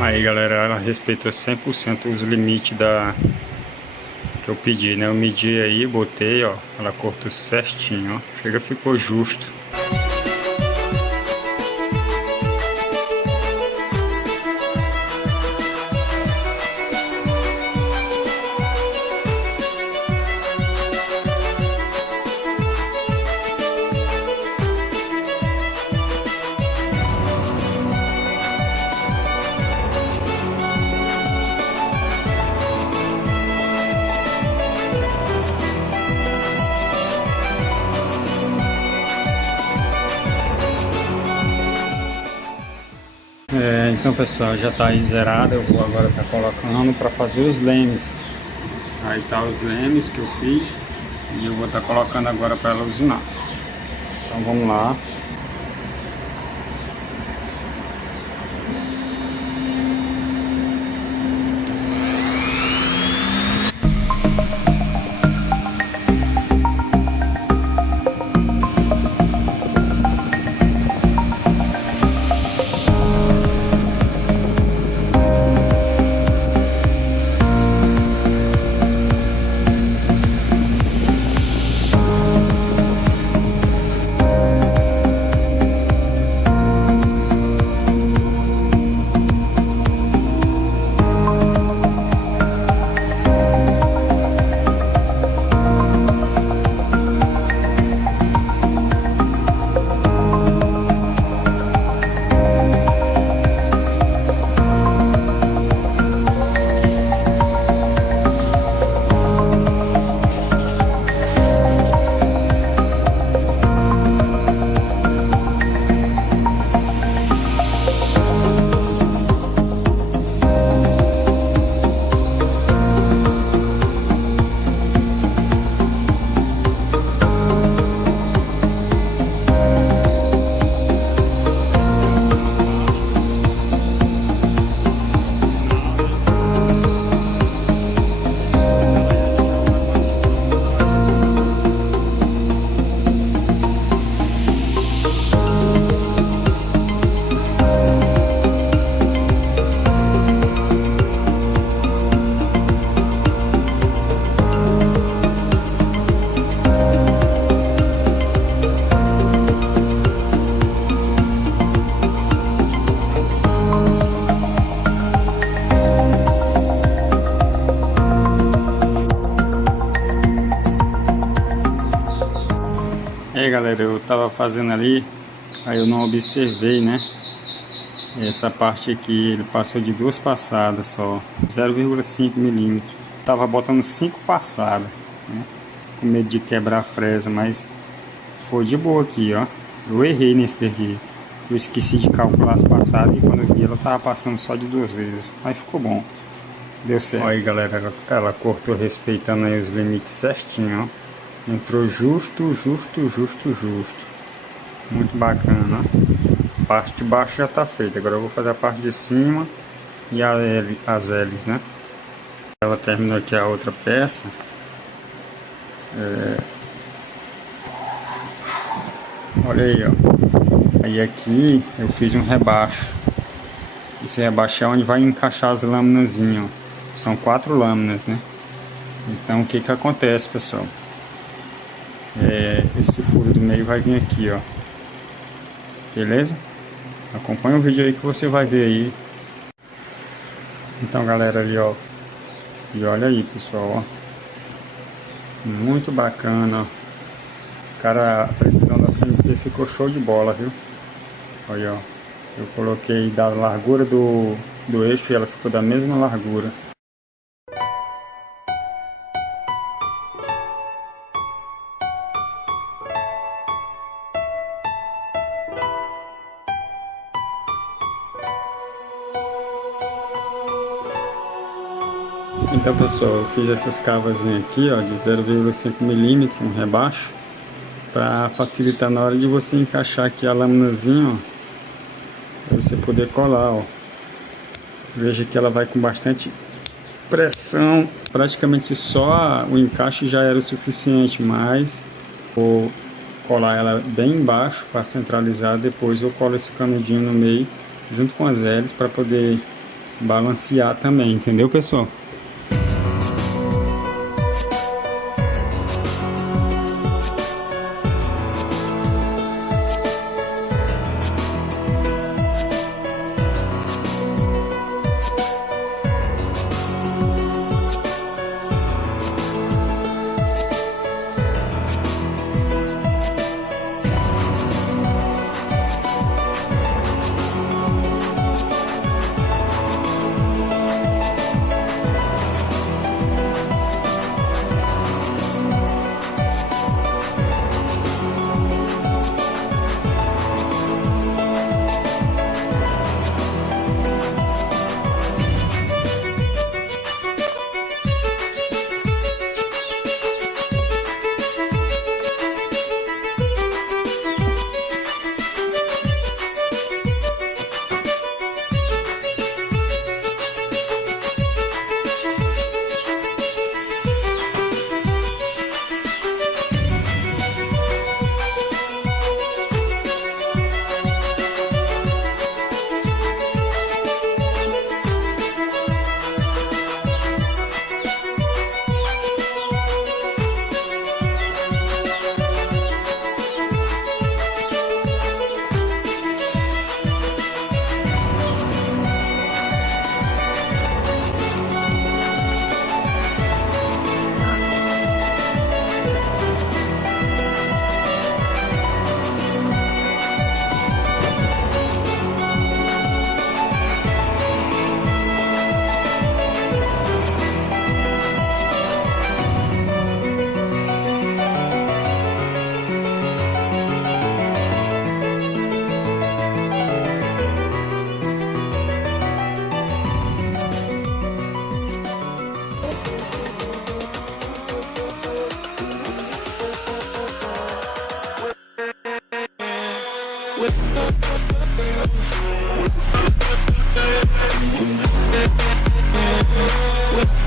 Aí galera, ela respeitou 100% os limites que eu pedi, né? Eu medi aí, botei, ó, ela cortou certinho, ó. Chega, ficou justo. Então pessoal, já está aí zerada. Eu vou agora estar colocando para fazer os lemes. Aí tá os lemes que eu fiz e eu vou estar colocando agora para ela usinar. Então vamos lá. E aí galera, eu tava fazendo ali, aí eu não observei, né? Essa parte aqui, ele passou de 2 passadas só, 0,5 milímetros. Tava botando 5 passadas, né? Com medo de quebrar a fresa, mas foi de boa aqui, ó. Eu errei nesse daqui. Eu esqueci de calcular as passadas e quando eu vi ela tava passando só de 2 vezes. Mas ficou bom. Deu certo. Aí galera, ela cortou respeitando aí os limites certinho, ó. Entrou justo. Muito bacana, ó. A parte de baixo já tá feita. Agora eu vou fazer a parte de cima e as L's, né? Ela terminou aqui a outra peça. Olha aí, ó. Aí aqui eu fiz um rebaixo. Esse rebaixo é onde vai encaixar as lâminas, ó. São 4 lâminas, né? Então o que que acontece, pessoal? Esse furo do meio vai vir aqui, ó. Beleza? Acompanha o vídeo aí que você vai ver aí. Então galera, ali ó. E olha aí pessoal, ó. Muito bacana, ó. Cara, a precisão da CNC ficou show de bola, viu? Olha, ó. Eu coloquei da largura do eixo e ela ficou da mesma largura. Então pessoal, eu fiz essas cavazinhas aqui, ó, de 0,5 milímetro, um rebaixo, para facilitar na hora de você encaixar aqui a laminazinha, ó, para você poder colar, ó. Veja que ela vai com bastante pressão, praticamente só o encaixe já era o suficiente, mas vou colar ela bem embaixo para centralizar. Depois eu colo esse canudinho no meio junto com as hélices para poder balancear também, entendeu, pessoal? With